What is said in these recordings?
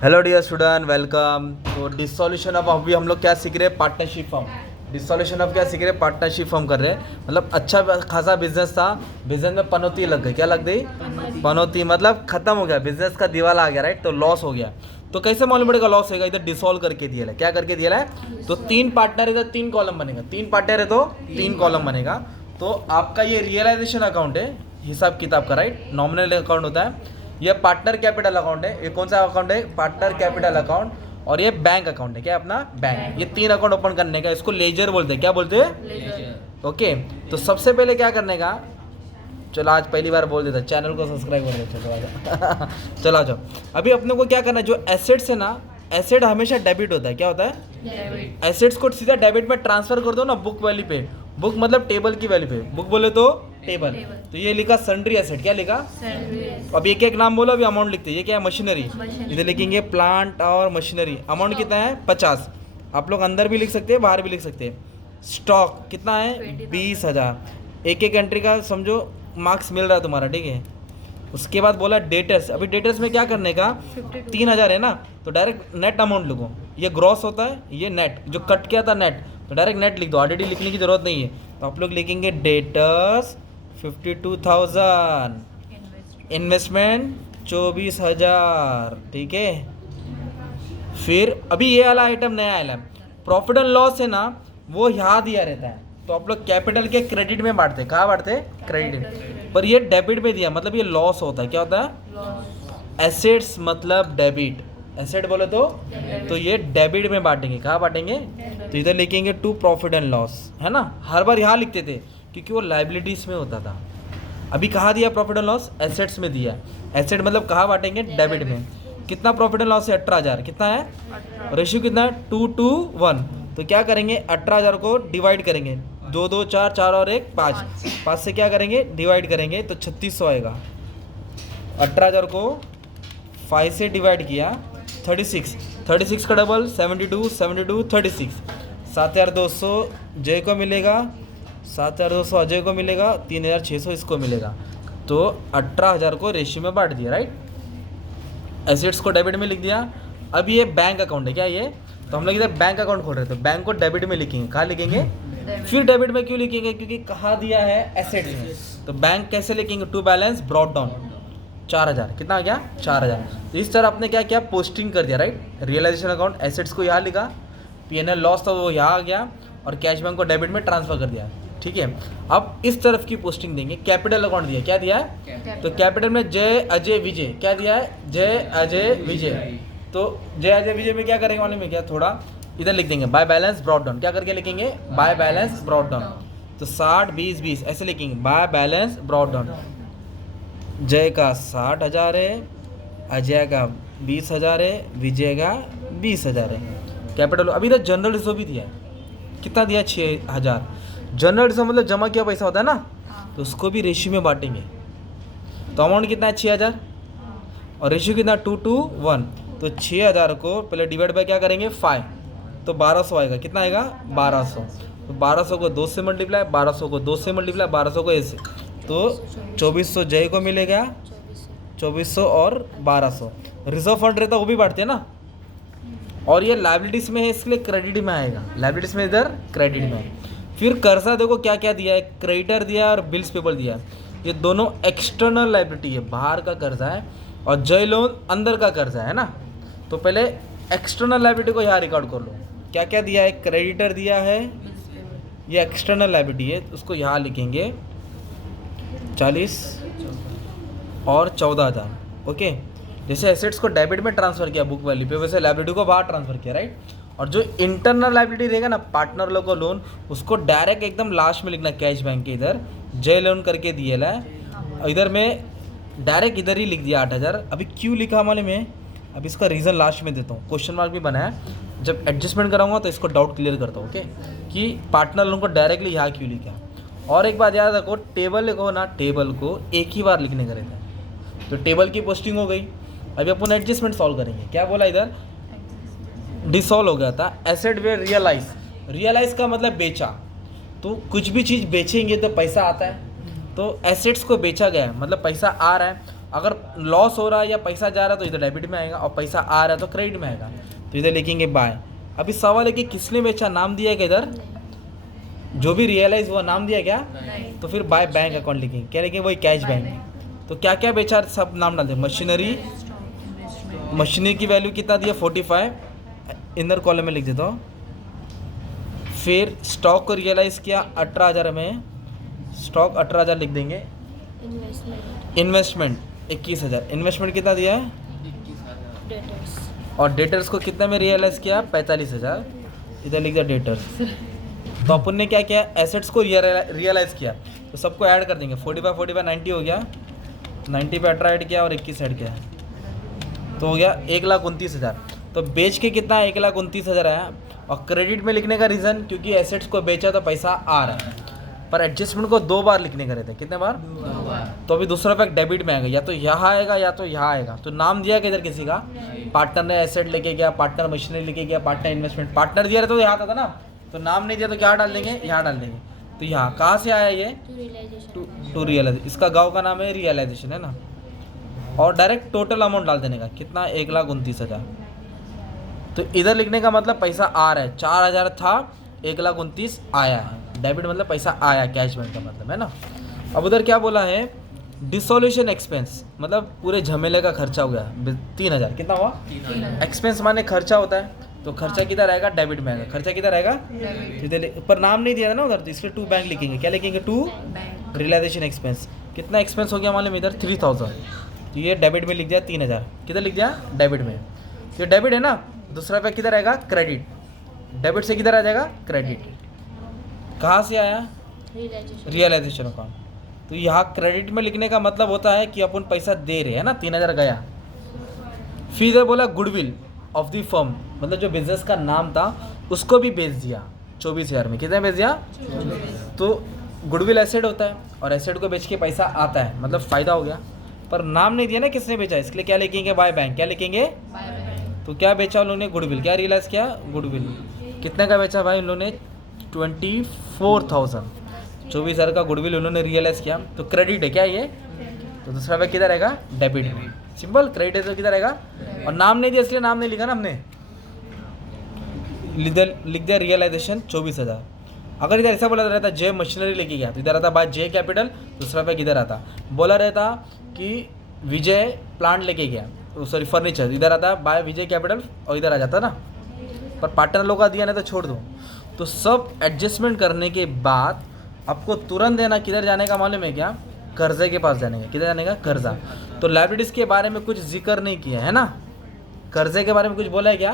Hello dear student, welcome. तो dissolution of अभी हम लोग क्या सीख रहे हैं? Partnership form. डिसोल्यूशन ऑफ क्या सीख रहे हैं? पार्टनरशिप फॉर्म कर रहे हैं। मतलब अच्छा खासा बिजनेस था, बिजनेस में पनौती लग गई। क्या लग गई? पनौती मतलब खत्म हो गया, बिजनेस का दिवाला आ गया, राइट? तो लॉस हो गया। तो कैसे मालूम पड़ेगा लॉस होगा? इधर डिसॉल्व करके दिया है। क्या करके दिया है? तो तीन पार्टनर है तो तीन कॉलम बनेगा, तीन पार्टनर है तो तीन कॉलम बनेगा। तो आपका ये रियलाइजेशन अकाउंट है, हिसाब किताब का, राइट? नॉमिनल अकाउंट होता है। ये पार्टनर कैपिटल अकाउंट है। ये कौन सा अकाउंट है? Partner capital account. और ये बैंक अकाउंट है। क्या अपना? बैंक। ये तीन अकाउंट ओपन करने का, इसको लेजर बोलते हैं। क्या बोलते हैं? ओके। तो सबसे पहले क्या करने का? चलो आज पहली बार बोल देता, चैनल को सब्सक्राइब कर देते। चलो आ जाओ चलो आ जाओ। अभी अपने को क्या करना है? जो एसेट्स है ना, एसेट हमेशा डेबिट होता है। क्या होता है? एसेट्स को सीधा डेबिट में ट्रांसफर कर दो ना, बुक वैल्यू पे। बुक मतलब टेबल की वैल्यू पे, बुक बोले तो टेबल। तो ये लिखा सन्ड्री एसेट। क्या लिखा? अब एक एक नाम बोलो, अभी अमाउंट लिखते हैं। ये क्या है? मशीनरी। इधर लिखेंगे प्लांट और मशीनरी। अमाउंट कितना है? 50। आप लोग अंदर भी लिख सकते हैं, बाहर भी लिख सकते हैं। स्टॉक कितना है? 20,000। एक एक एंट्री का समझो मार्क्स मिल रहा है तुम्हारा, ठीक है? उसके बाद बोला डेटर्स। अभी डेटर्स में क्या करने का? 3,000 है ना, तो डायरेक्ट नेट अमाउंट लिखो। ये ग्रॉस होता है, ये नेट जो कट किया था नेट, तो डायरेक्ट नेट लिख दो। ऑलरेडी लिखने की जरूरत नहीं है। तो आप लोग लिखेंगे डेटर्स 52,000, इन्वेस्टमेंट 24,000, ठीक है? फिर अभी ये वाला आइटम नया आया है, प्रॉफिट एंड लॉस है ना, वो यहाँ दिया रहता है। तो आप लोग कैपिटल के क्रेडिट में बांटते हैं। कहाँ बांटते हैं? क्रेडिट। पर ये डेबिट में दिया, मतलब ये लॉस होता है। क्या होता है? एसेट्स मतलब डेबिट। एसेट बोले तो ये डेबिट में बांटेंगे। कहाँ बांटेंगे? तो इधर लिखेंगे टू प्रॉफिट एंड लॉस, है ना? हर बार यहाँ लिखते थे क्योंकि वो लाइबिलिटीज में होता था। अभी कहाँ दिया प्रॉफिट एंड लॉस? एसेट्स में दिया। एसेट मतलब कहाँ बांटेंगे? डेबिट में। कितना प्रॉफिट एंड लॉस है? 18,000। कितना है? रेशियो कितना है? 2:1। तो क्या करेंगे? 18,000 को डिवाइड करेंगे, 2 2 4 4 और 1 5। 5 से क्या करेंगे? डिवाइड करेंगे तो 3600 आएगा। 18,000 को 5 से डिवाइड किया 36, 36 का डबल 72, 72 36। 7,200 जय को मिलेगा, 7,200 अजय को मिलेगा, 3,600 इसको मिलेगा। तो 18,000 को रेशियो में बांट दिया, राइट? एसेट्स को डेबिट में लिख दिया। अब ये बैंक अकाउंट है। क्या ये? तो हम लोग इधर बैंक अकाउंट खोल रहे थे, बैंक को डेबिट में लिखेंगे। कहाँ लिखेंगे? फिर डेबिट में क्यों लिखेंगे? क्योंकि कहाँ दिया है? एसेट्स में। तो बैंक कैसे लिखेंगे? To balance brought down 4,000। कितना आ गया? 4,000। तो इस तरह आपने क्या किया? पोस्टिंग कर दिया, राइट? रियलाइजेशन अकाउंट एसेट्स को यहाँ लिखा, P&L लॉस था वो यहाँ आ गया, और कैश बैंक को डेबिट में ट्रांसफर कर दिया, ठीक है? अब इस तरफ की पोस्टिंग देंगे। कैपिटल अकाउंट दिया। क्या दिया है? तो कैपिटल में जय अजय विजय। क्या दिया है? जय अजय विजय। तो जय अजय विजय में क्या करेंगे मालूम है क्या? थोड़ा इधर लिख देंगे बाय बैलेंस ब्रॉट डाउन। क्या करके लिखेंगे? By balance brought down. तो 60 20 20 ऐसे लिखेंगे, बाय बैलेंस ब्रॉट डाउन। जय का 60,000 है, अजय का 20,000 है, विजय का 20,000 है। कैपिटल। अभी तो जनरल रिजर्व भी दिया है। कितना दिया? 6,000। जनरल रिजर्व मतलब जमा किया पैसा होता है ना, तो उसको भी रेशियो में बांटेंगे। तो अमाउंट कितना है? 6,000, और रेशियो कितना? 2:1। तो 6,000 को पहले डिवाइड बाय क्या करेंगे? 5। तो 1,200 आएगा। कितना आएगा? 1,200। तो 1,200 को 2 से मल्टीप्लाई, 1,200 को 2 से मल्टीप्लाई, 1,200 को ऐसे। तो 2,400 जय को मिलेगा, 2,400 और 1,200। रिजर्व फंड रहता वो भी बांटते हैं ना। और ये लाइबिलिटीज में है, इसके लिए क्रेडिट में आएगा। लाइबिलिटीज में इधर क्रेडिट में है। फिर कर्जा देखो क्या क्या दिया है? क्रेडिटर दिया है और बिल्स पेबल दिया है। ये दोनों एक्सटर्नल लाइबिलिटी है, बाहर का कर्जा है, और जय लोन अंदर का कर्जा है ना। तो पहले एक्सटर्नल लाइबिलिटी को यहाँ रिकॉर्ड कर लो। क्या क्या दिया है? क्रेडिटर दिया है, ये एक्सटर्नल लाइबिलिटी है, उसको यहाँ लिखेंगे 40 और 14,000। ओके। जैसे एसेट्स को डेबिट में ट्रांसफर किया बुक वैल्यू पे, वैसे लाइबिलिटी को बाहर ट्रांसफर किया, राइट? और जो इंटरनल लाइबिलिटी रहेगा ना, पार्टनर लोग को लोन, उसको डायरेक्ट एकदम लास्ट में लिखना। कैश बैंक के इधर जय लोन करके दिए ला, इधर में डायरेक्ट इधर ही लिख दिया 8,000। अभी क्यों लिखा मालूम है? अब इसका रीज़न लास्ट में देता हूँ। क्वेश्चन मार्क भी बना है, जब एडजस्टमेंट कराऊंगा तो इसको डाउट क्लियर करता हूँ, ओके? कि पार्टनर लोन को डायरेक्टली यहाँ क्यों लिखा। और एक बात याद रखो, टेबल को ना, टेबल को एक ही बार लिखने का रहता है। तो टेबल की पोस्टिंग हो गई। अभी अपन एडजस्टमेंट सॉल्व करेंगे। क्या बोला इधर? डिसॉल्व हो गया था। एसेट वे रियलाइज। रियलाइज का मतलब बेचा। तो कुछ भी चीज़ बेचेंगे तो पैसा आता है, तो एसेट्स को बेचा गया है मतलब पैसा आ रहा है। अगर लॉस हो रहा है या पैसा जा रहा है तो इधर डेबिट में आएगा, और पैसा आ रहा है तो क्रेडिट में आएगा। तो इधर लिखेंगे बाय। अभी सवाल है कि किसने बेचा, नाम दिया क्या इधर, जो भी रियलाइज हुआ नाम दिया क्या, तो फिर बाय बैंक अकाउंट लिखेंगे, क्या लिखेंगे, वही कैश बैंक। तो क्या क्या बेचा सब नाम डाल दें। मशीनरी, मशीनरी की वैल्यू कितना दिया 45, इनर कॉलम में लिख देता हूँ। फिर स्टॉक को रियलाइज किया 18,000 में, स्टॉक 18,000 लिख देंगे। इन्वेस्टमेंट 21,000, इन्वेस्टमेंट कितना दिया है, और डेटर्स को कितना में रियलाइज किया 45,000, इधर लिख दिया डेटर्स। तो अपन ने क्या किया, एसेट्स को रियलाइज किया, तो सबको ऐड कर देंगे। 45 90 हो गया, 90 पे 18 ऐड किया और 21 ऐड किया, तो हो गया 1,29,000। तो बेच के कितना 1,29,000 आया। और क्रेडिट में लिखने का रीज़न, क्योंकि एसेट्स को बेचा तो पैसा आ रहा है, पर एडजस्टमेंट को 2 बार लिखने का रहता है। कितने बार, 2 बार। तो अभी दूसरा पैक डेबिट में आएगा, या तो यहाँ आएगा या तो यहाँ आएगा। तो नाम दिया किधर किसी का, पार्टनर ने एसेट लेके गया, पार्टनर मशीनरी लेके गया, पार्टनर इन्वेस्टमेंट, पार्टनर दिया तो यहाँ आता था ना, तो नाम नहीं दिया तो क्या डाल देंगे, यहाँ डाल देंगे। तो यहाँ कहाँ से आया ये, टू रियलाइजेशन, इसका गाँव का नाम है रियलाइजेशन, है ना। और डायरेक्ट टोटल अमाउंट डाल देने का, कितना 1,29,000। तो इधर लिखने का मतलब पैसा आ रहा है, 4,000 था, 1,29,000 आया है। डेबिट मतलब पैसा आया, कैश बैंक का मतलब, है ना। अब उधर क्या बोला है, डिसोल्यूशन एक्सपेंस, मतलब पूरे झमेले का खर्चा हो गया 3,000। कितना हुआ, एक्सपेंस माने खर्चा होता है, तो खर्चा किधर आएगा, डेबिट में आएगा। खर्चा किधर आएगा, इधर पर नाम नहीं दिया था ना उधर, तो इसलिए 2 बैंक लिखेंगे। क्या लिखेंगे, 2 रियलाइजेशन एक्सपेंस। कितना एक्सपेंस हो गया मालूम, इधर 3,000, तो ये डेबिट में लिख दिया 3,000, किधर लिख दिया, डेबिट में। तो डेबिट है ना, दूसरा पे किधर आएगा, क्रेडिट। डेबिट से किधर आ जाएगा, क्रेडिट। कहाँ से आया, रियलाइजेशन अकाउंट। तो यहाँ क्रेडिट में लिखने का मतलब होता है कि अपन पैसा दे रहे हैं ना, 3,000 गया। फिर इधर बोला गुडविल ऑफ द फर्म, मतलब जो बिजनेस का नाम था उसको भी बेच दिया 24,000 में। कितने बेच दिया, तो गुडविल एसेट होता है, और एसेट को बेच के पैसा आता है, मतलब फ़ायदा हो गया। पर नाम नहीं दिया ना किसने बेचा, इसलिए क्या लिखेंगे, बाय बैंक। क्या लिखेंगे, तो क्या बेचा उन लोगों ने, गुडविल। क्या रियलाइज़ किया, गुडविल। कितने का बेचा भाई उन लोगों ने, 24,000, 24,000 का गुडविल उन्होंने रियलाइज़ किया। तो क्रेडिट है क्या ये, तो दूसरा बैंक किधर आएगा, डेबिट में। सिंपल, क्रेडिट है तो किधर आएगा, और नाम नहीं दिया इसलिए नाम नहीं लिखा ना हमने, लिख दिया रियलाइजेशन 24,000। अगर इधर ऐसा बोला रहता जे मशीनरी लेके गया, तो इधर आता बाय जे कैपिटल, दूसरा पैक इधर आता। बोला रहता कि विजय प्लांट लेके गया, सॉरी फर्नीचर, इधर आता बाय विजय कैपिटल और इधर आ जाता ना, पर पार्टनर लोग का दिया नहीं तो छोड़ दो। तो सब एडजस्टमेंट करने के बाद आपको तुरंत देना किधर जाने का मालूम है क्या, कर्जे के पास जाने का। किधर जाने का, कर्जा। तो लाइबिलिटीज़ के बारे में कुछ जिक्र नहीं किया है ना, कर्जे के बारे में कुछ बोला है क्या,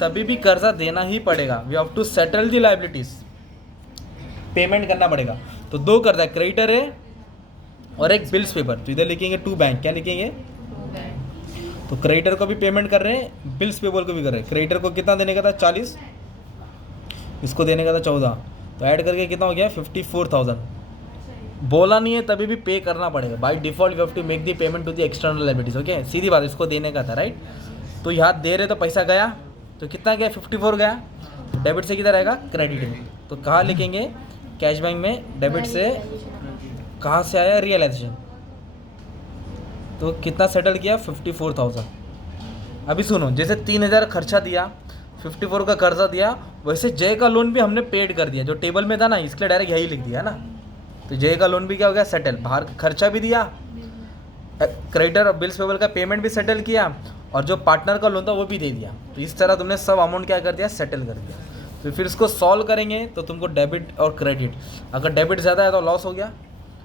तभी भी कर्जा देना ही पड़ेगा। We have to settle the liabilities, payment करना पड़ेगा। तो 2 कर्जा, क्रेडिटर है और एक बिल्स पेपर। तो इधर लिखेंगे 2 बैंक। क्या लिखेंगे, तो क्रेडिटर को भी पेमेंट कर रहे हैं, बिल्स पेपर को भी कर रहे हैं। क्रेडिटर को कितना देने का था, 40, इसको देने का था 14, तो ऐड करके कितना हो गया, 54,000। बोला नहीं है तभी भी पे करना पड़ेगा। By default you have to make the payment to the external liabilities. Okay, सीधी बात, इसको देने का था, राइट। तो यहाँ दे रहे तो पैसा गया, तो कितना गया, 54 गया। डेबिट से किधर आएगा, क्रेडिट में। तो कहाँ लिखेंगे, कैश बैंक में। डेबिट से कहाँ से आया, रियलाइजेशन। तो कितना सेटल किया, 54,000। अभी सुनो, जैसे 3,000 खर्चा दिया, 54 का कर्जा दिया, वैसे जय का लोन भी हमने पेड कर दिया। जो टेबल में था ना, इसलिए डायरेक्ट यही लिख दिया ना। तो जय का लोन भी क्या हो गया, सेटल। बाहर खर्चा भी दिया, क्रेडिटर और बिल्स पेबल का पेमेंट भी सेटल किया, और जो पार्टनर का लोन था वो भी दे दिया। तो इस तरह तुमने सब अमाउंट क्या कर दिया, सेटल कर दिया। तो फिर इसको सॉल्व करेंगे तो तुमको डेबिट और क्रेडिट, अगर डेबिट ज़्यादा है तो लॉस हो गया,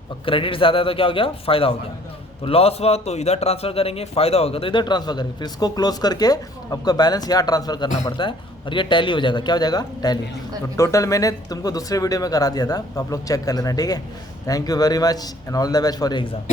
और क्रेडिट ज़्यादा है तो क्या हो गया, फ़ायदा हो गया। तो लॉस हुआ तो इधर ट्रांसफ़र करेंगे, फ़ायदा होगा तो इधर ट्रांसफ़र करेंगे। फिर इसको क्लोज करके आपका बैलेंस यहाँ ट्रांसफ़र करना पड़ता है, और ये टैली हो जाएगा। क्या हो जाएगा, टैली। तो टोटल मैंने तुमको दूसरे वीडियो में करा दिया था, तो आप लोग चेक कर लेना, ठीक है। Thank you very much and all the best for your exam.